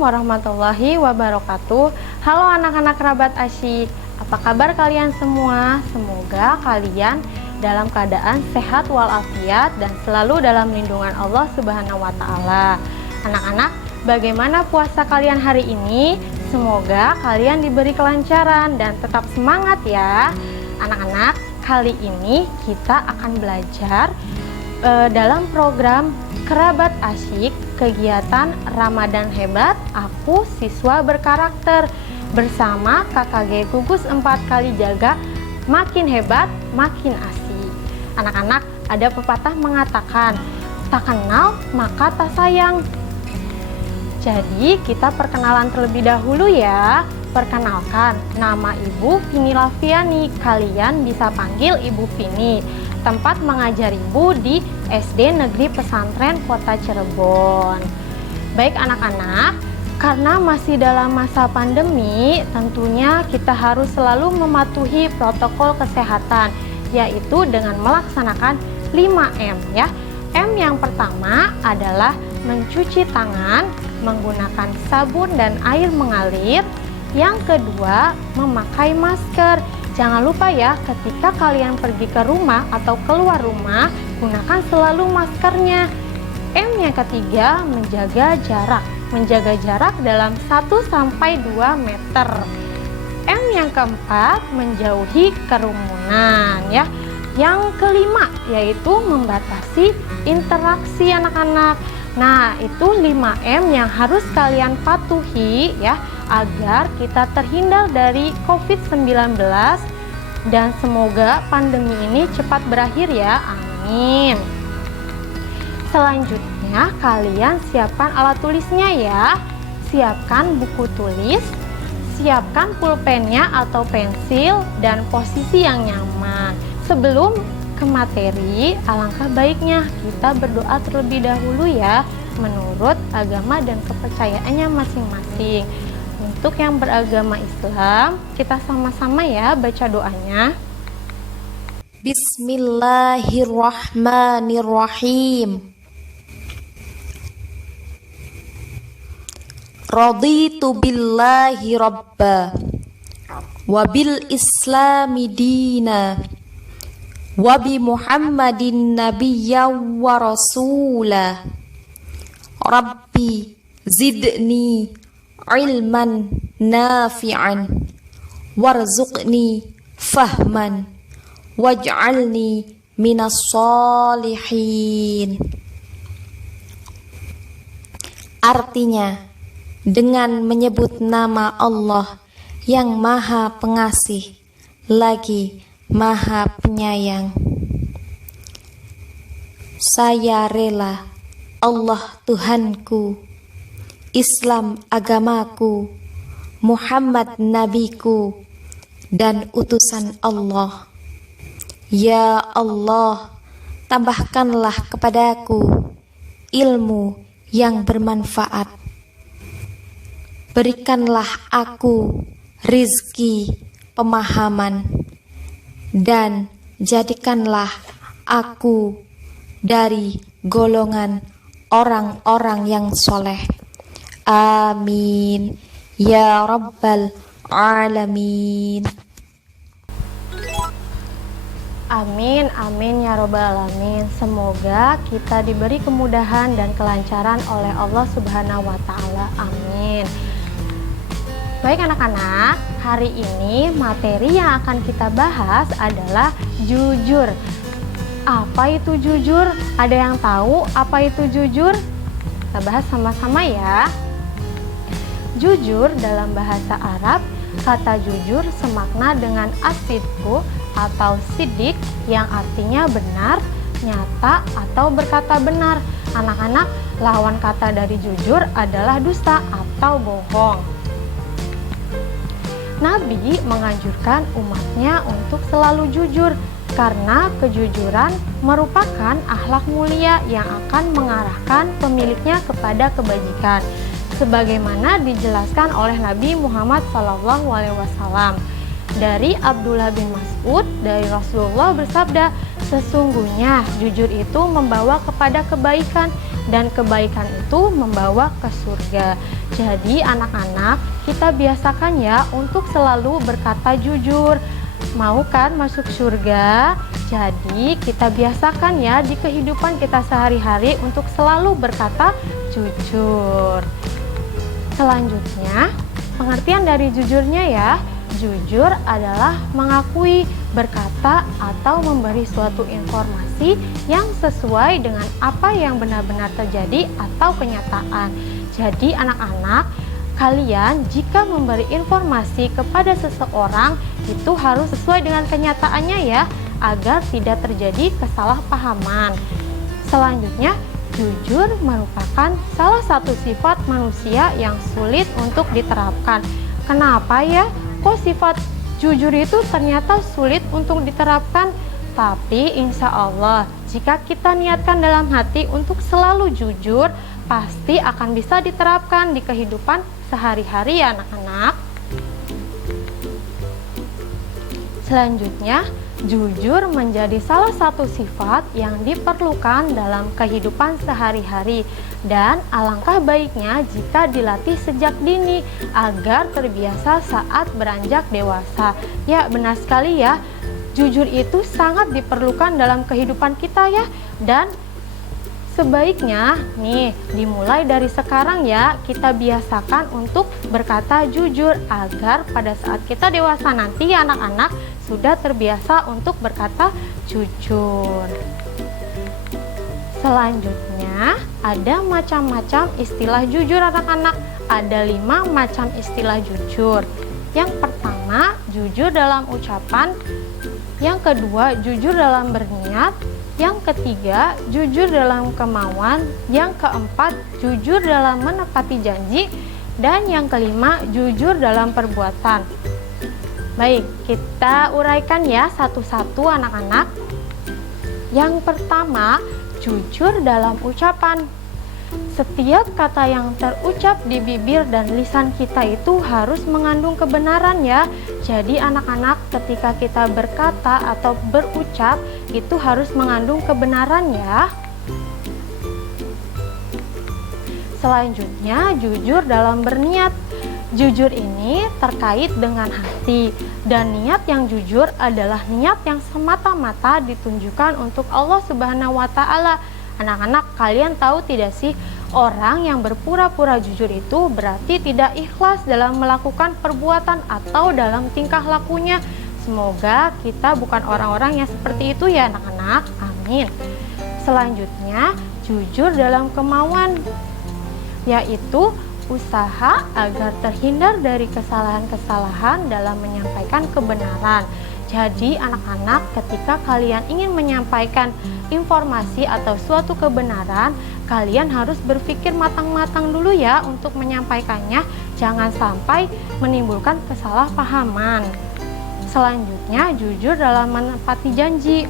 Assalamualaikum warahmatullahi wabarakatuh. Halo anak-anak kerabat asyik, apa kabar kalian semua? Semoga kalian dalam keadaan sehat walafiat dan selalu dalam lindungan Allah Subhanahu wa Ta'ala. Anak-anak, bagaimana puasa kalian hari ini? Semoga kalian diberi kelancaran dan tetap semangat ya. Anak-anak, kali ini kita akan belajar dalam program Kerabat Asyik, kegiatan Ramadan Hebat, aku siswa berkarakter, bersama KKG Gugus 4 kali jaga, makin hebat, makin asik. Anak-anak, ada pepatah mengatakan, tak kenal maka tak sayang. Jadi kita perkenalan terlebih dahulu ya. Perkenalkan, nama Ibu Vini Laviani, kalian bisa panggil Ibu Vini. Tempat mengajar Ibu di SD Negeri Pesantren Kota Cirebon. Baik anak-anak, karena masih dalam masa pandemi, tentunya kita harus selalu mematuhi protokol kesehatan, yaitu dengan melaksanakan 5M ya. M yang pertama adalah mencuci tangan menggunakan sabun dan air mengalir. Yang kedua, memakai masker. Jangan lupa ya, ketika kalian pergi ke rumah atau keluar rumah, gunakan selalu maskernya. M yang ketiga, menjaga jarak. Menjaga jarak dalam 1-2 meter. M yang keempat, menjauhi kerumunan ya. Yang kelima, yaitu membatasi interaksi anak-anak. Nah, itu 5M yang harus kalian patuhi ya, agar kita terhindar dari COVID-19 dan semoga pandemi ini cepat berakhir ya, amin. Selanjutnya kalian siapkan alat tulisnya ya, siapkan buku tulis, siapkan pulpennya atau pensil dan posisi yang nyaman. Sebelum ke materi, alangkah baiknya kita berdoa terlebih dahulu ya, menurut agama dan kepercayaannya masing-masing. Untuk yang beragama Islam, kita sama-sama ya baca doanya. Bismillahirrahmanirrahim. Raditu billahi rabba wa bil islami dina wa bi Muhammadin nabiyya wa rasula. Rabbi zidni ilman nafi'an warzuqni fahman waj'alni minas solihin. Artinya, dengan menyebut nama Allah yang Maha Pengasih lagi Maha Penyayang, saya rela Allah Tuhanku, Islam agamaku, Muhammad nabiku, dan utusan Allah. Ya Allah, tambahkanlah kepadaku ilmu yang bermanfaat. Berikanlah aku rizki pemahaman, dan jadikanlah aku dari golongan orang-orang yang soleh. Amin ya rabbal alamin. Amin, amin ya robbal alamin. Semoga kita diberi kemudahan dan kelancaran oleh Allah Subhanahu wa Ta'ala. Amin. Baik anak-anak, hari ini materi yang akan kita bahas adalah jujur. Apa itu jujur? Ada yang tahu apa itu jujur? Kita bahas sama-sama ya. Jujur dalam bahasa Arab, kata jujur semakna dengan as-sidqu atau sidik yang artinya benar, nyata, atau berkata benar. Anak-anak, lawan kata dari jujur adalah dusta atau bohong. Nabi menganjurkan umatnya untuk selalu jujur karena kejujuran merupakan akhlak mulia yang akan mengarahkan pemiliknya kepada kebajikan, sebagaimana dijelaskan oleh Nabi Muhammad SAW. Dari Abdullah bin Mas'ud, dari Rasulullah bersabda, sesungguhnya jujur itu membawa kepada kebaikan dan kebaikan itu membawa ke surga. Jadi anak-anak, kita biasakan ya untuk selalu berkata jujur. Mau kan masuk surga? Jadi kita biasakan ya di kehidupan kita sehari-hari untuk selalu berkata jujur. Selanjutnya, pengertian dari jujurnya ya. Jujur adalah mengakui, berkata, atau memberi suatu informasi yang sesuai dengan apa yang benar-benar terjadi atau kenyataan. Jadi anak-anak, kalian jika memberi informasi kepada seseorang itu harus sesuai dengan kenyataannya ya, agar tidak terjadi kesalahpahaman. Selanjutnya, jujur merupakan salah satu sifat manusia yang sulit untuk diterapkan. Kenapa ya? Kok sifat jujur itu ternyata sulit untuk diterapkan? Tapi insya Allah, jika kita niatkan dalam hati untuk selalu jujur, pasti akan bisa diterapkan di kehidupan sehari-hari ya anak-anak. Selanjutnya, jujur menjadi salah satu sifat yang diperlukan dalam kehidupan sehari-hari dan alangkah baiknya jika dilatih sejak dini agar terbiasa saat beranjak dewasa. Ya, benar sekali ya. Jujur itu sangat diperlukan dalam kehidupan kita ya, dan sebaiknya nih dimulai dari sekarang ya, kita biasakan untuk berkata jujur agar pada saat kita dewasa nanti ya anak-anak sudah terbiasa untuk berkata jujur. Selanjutnya ada macam-macam istilah jujur anak-anak. Ada 5 macam istilah jujur. Yang pertama, jujur dalam ucapan. Yang kedua, jujur dalam berniat. Yang ketiga, jujur dalam kemauan. Yang keempat, jujur dalam menepati janji. Dan yang kelima, jujur dalam perbuatan. Baik, kita uraikan ya satu-satu anak-anak. Yang pertama, jujur dalam ucapan. Setiap kata yang terucap di bibir dan lisan kita itu harus mengandung kebenaran ya. Jadi anak-anak, ketika kita berkata atau berucap itu harus mengandung kebenaran ya. Selanjutnya, jujur dalam berniat. Jujur ini terkait dengan hati, dan niat yang jujur adalah niat yang semata-mata ditunjukkan untuk Allah Subhanahu wa Ta'ala. Anak-anak, kalian tahu tidak sih, orang yang berpura-pura jujur itu berarti tidak ikhlas dalam melakukan perbuatan atau dalam tingkah lakunya. Semoga kita bukan orang-orang yang seperti itu ya anak-anak. Amin. Selanjutnya, jujur dalam kemauan, yaitu usaha agar terhindar dari kesalahan-kesalahan dalam menyampaikan kebenaran. Jadi anak-anak, ketika kalian ingin menyampaikan informasi atau suatu kebenaran, kalian harus berpikir matang-matang dulu ya untuk menyampaikannya, jangan sampai menimbulkan kesalahpahaman. Selanjutnya, jujur dalam menepati janji,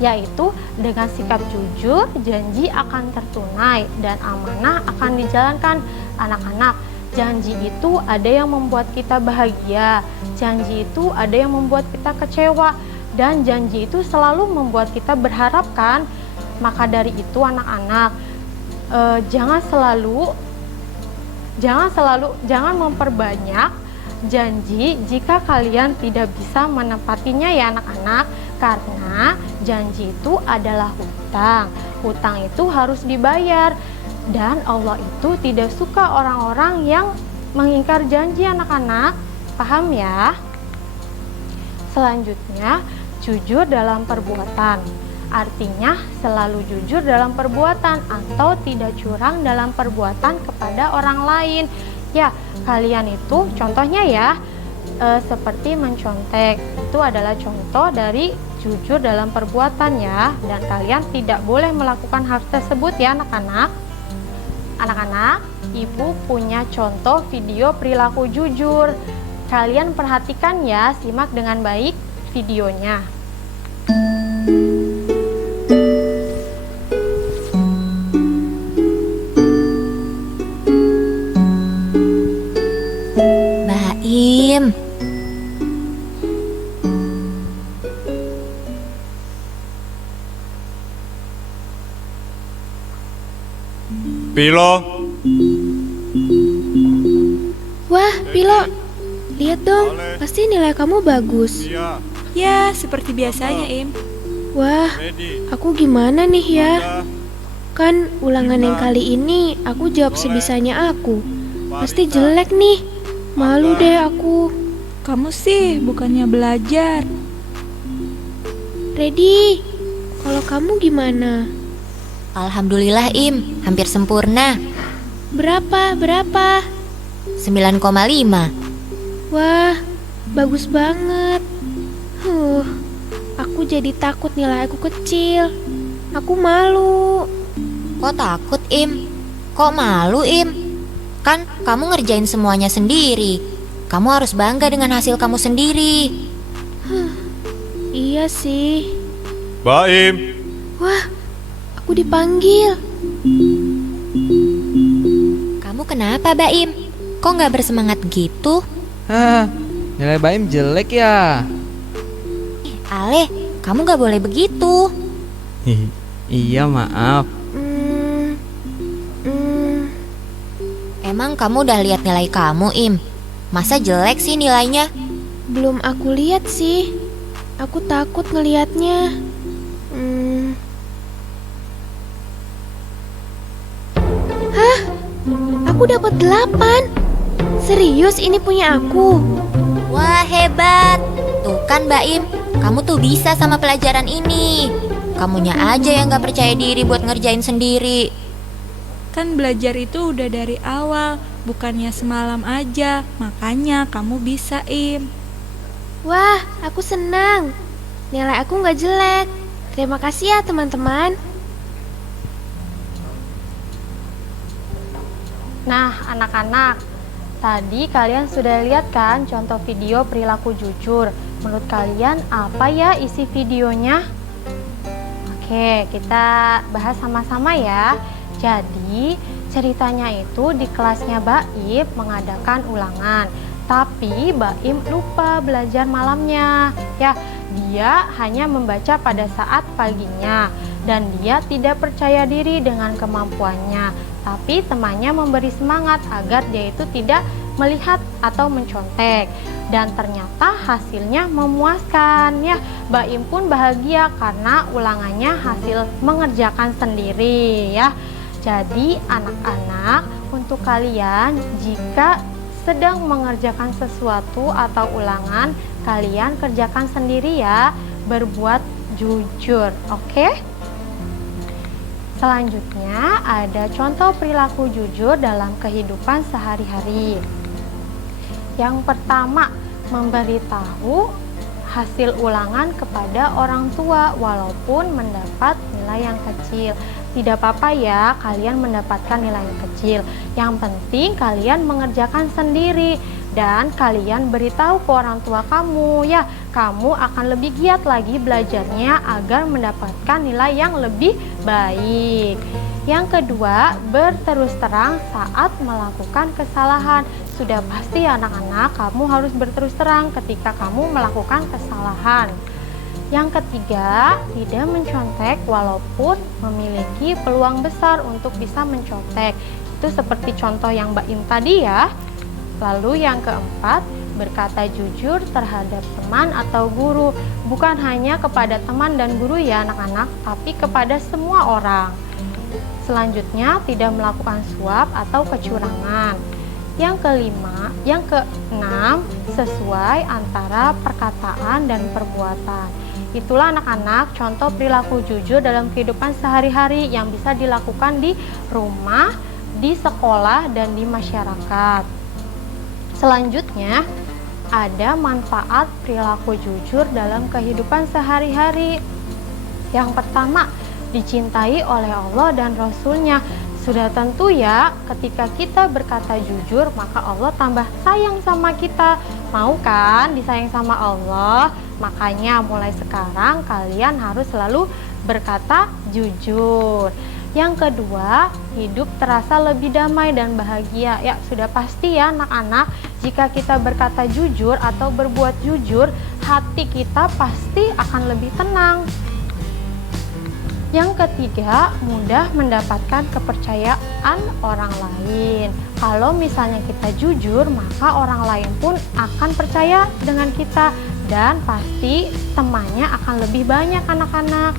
yaitu dengan sikap jujur, janji akan tertunai dan amanah akan dijalankan. Anak-anak, janji itu ada yang membuat kita bahagia, janji itu ada yang membuat kita kecewa, dan janji itu selalu membuat kita berharap kan. Maka dari itu anak-anak, jangan memperbanyak janji jika kalian tidak bisa menepatinya ya anak-anak. Karena janji itu adalah hutang. Hutang itu harus dibayar. Dan Allah itu tidak suka orang-orang yang mengingkar janji anak-anak. Paham ya? Selanjutnya, jujur dalam perbuatan. Artinya selalu jujur dalam perbuatan atau tidak curang dalam perbuatan kepada orang lain. Ya, kalian itu contohnya ya, seperti mencontek. Itu adalah contoh dari jujur dalam perbuatan ya, dan kalian tidak boleh melakukan hal tersebut ya anak-anak. Anak-anak, ibu punya contoh video perilaku jujur. Kalian perhatikan ya, simak dengan baik videonya. Baim, Pilo, Wah, Pilo, lihat dong, pasti nilai kamu bagus. Tia, Ya, seperti biasanya, Im. Wah, Medi, aku gimana nih ya? Anda, Kan ulangan yang kali ini aku jawab sebisanya aku. Pasti jelek nih. Malu deh aku. Kamu sih bukannya belajar. Ready? Kalau kamu gimana? Alhamdulillah Im, hampir sempurna. Berapa? Berapa? 9,5. Wah, bagus banget. Aku jadi takut nilai aku kecil. Aku malu. Kok takut Im? Kok malu Im? Kan kamu ngerjain semuanya sendiri. Kamu harus bangga dengan hasil kamu sendiri. Iya sih. Baim, Wah, aku dipanggil. Kamu kenapa Baim? Kok nggak bersemangat gitu? Hah, nilai Baim jelek ya? Ale, kamu nggak boleh begitu. Iya maaf. Emang kamu udah lihat nilai kamu Im? Masa jelek sih nilainya? Belum aku lihat sih. Aku takut ngelihatnya. Hah? Aku dapat 8. Serius ini punya aku? Wah hebat. Tuh kan Baim, kamu tuh bisa sama pelajaran ini. Kamunya aja yang gak percaya diri buat ngerjain sendiri. Kan belajar itu udah dari awal, bukannya semalam aja. Makanya kamu bisa, Im. Wah, aku senang. Nilai aku nggak jelek. Terima kasih ya teman-teman. Nah, anak-anak, tadi kalian sudah lihat kan contoh video perilaku jujur. Menurut kalian apa ya isi videonya? Oke, kita bahas sama-sama ya. Jadi, ceritanya itu di kelasnya Baim mengadakan ulangan. Tapi Baim lupa belajar malamnya. Ya, dia hanya membaca pada saat paginya. Dan dia tidak percaya diri dengan kemampuannya. Tapi temannya memberi semangat agar dia itu tidak melihat atau mencontek. Dan ternyata hasilnya memuaskan ya. Baim pun bahagia karena ulangannya hasil mengerjakan sendiri ya. Jadi anak-anak, untuk kalian jika sedang mengerjakan sesuatu atau ulangan, kalian kerjakan sendiri ya, berbuat jujur, oke? Selanjutnya ada contoh perilaku jujur dalam kehidupan sehari-hari. Yang pertama, memberitahu hasil ulangan kepada orang tua walaupun mendapat nilai yang kecil. Tidak apa-apa ya kalian mendapatkan nilai yang kecil. Yang penting kalian mengerjakan sendiri dan kalian beritahu ke orang tua kamu ya. Kamu akan lebih giat lagi belajarnya agar mendapatkan nilai yang lebih baik. Yang kedua, berterus terang saat melakukan kesalahan. Sudah pasti anak-anak kamu harus berterus terang ketika kamu melakukan kesalahan. Yang ketiga, tidak mencontek walaupun memiliki peluang besar untuk bisa mencontek. Itu seperti contoh yang Mbak Im tadi ya. Lalu yang keempat, berkata jujur terhadap teman atau guru. Bukan hanya kepada teman dan guru ya anak-anak, tapi kepada semua orang. Selanjutnya, tidak melakukan suap atau kecurangan. Yang kelima, yang keenam, sesuai antara perkataan dan perbuatan. Itulah anak-anak contoh perilaku jujur dalam kehidupan sehari-hari yang bisa dilakukan di rumah, di sekolah, dan di masyarakat. Selanjutnya, ada manfaat perilaku jujur dalam kehidupan sehari-hari. Yang pertama, dicintai oleh Allah dan Rasul-Nya. Sudah tentu ya, ketika kita berkata jujur, maka Allah tambah sayang sama kita. Mau kan disayang sama Allah? Makanya mulai sekarang kalian harus selalu berkata jujur. Yang kedua, hidup terasa lebih damai dan bahagia. Ya, sudah pasti ya anak-anak, jika kita berkata jujur atau berbuat jujur, hati kita pasti akan lebih tenang. Yang ketiga, mudah mendapatkan kepercayaan orang lain. Kalau misalnya kita jujur, maka orang lain pun akan percaya dengan kita dan pasti temannya akan lebih banyak anak-anak.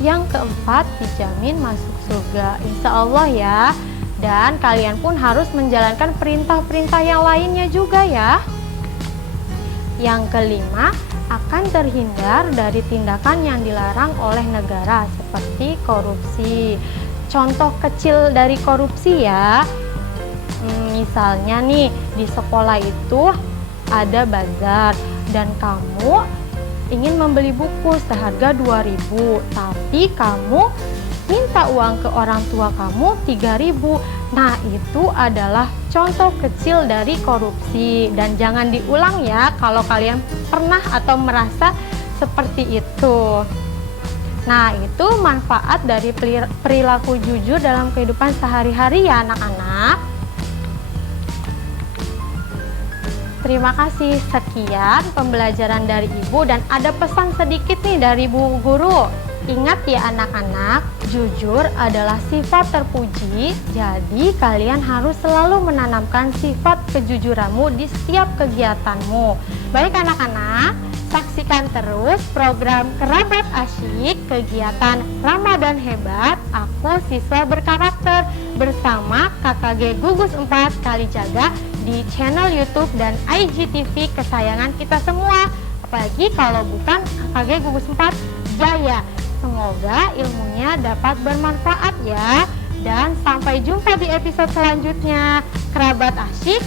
Yang keempat, dijamin masuk surga, insya Allah ya. Dan kalian pun harus menjalankan perintah-perintah yang lainnya juga ya. Yang kelima, akan terhindar dari tindakan yang dilarang oleh negara seperti korupsi. Contoh kecil dari korupsi ya, misalnya nih di sekolah itu ada bazar dan kamu ingin membeli buku seharga 2.000, tapi kamu minta uang ke orang tua kamu 3.000. Nah, itu adalah contoh kecil dari korupsi dan jangan diulang ya kalau kalian pernah atau merasa seperti itu. Nah, itu manfaat dari perilaku jujur dalam kehidupan sehari-hari ya anak-anak. Terima kasih, sekian pembelajaran dari Ibu dan ada pesan sedikit nih dari Bu Guru. Ingat ya anak-anak, jujur adalah sifat terpuji, jadi kalian harus selalu menanamkan sifat kejujuranmu di setiap kegiatanmu. Baik anak-anak, saksikan terus program Kerabat Asyik kegiatan Ramadan Hebat, aku siswa berkarakter bersama KKG Gugus 4 Kalijaga di channel YouTube dan IGTV kesayangan kita semua. Apalagi kalau bukan KKG Gugus 4 Jaya. Semoga ilmunya dapat bermanfaat ya. Dan sampai jumpa di episode selanjutnya. Kerabat Asyik,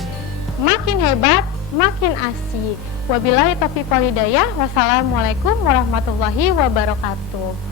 makin hebat, makin asyik. Wabillahi taufiq wal hidayah. Wassalamualaikum warahmatullahi wabarakatuh.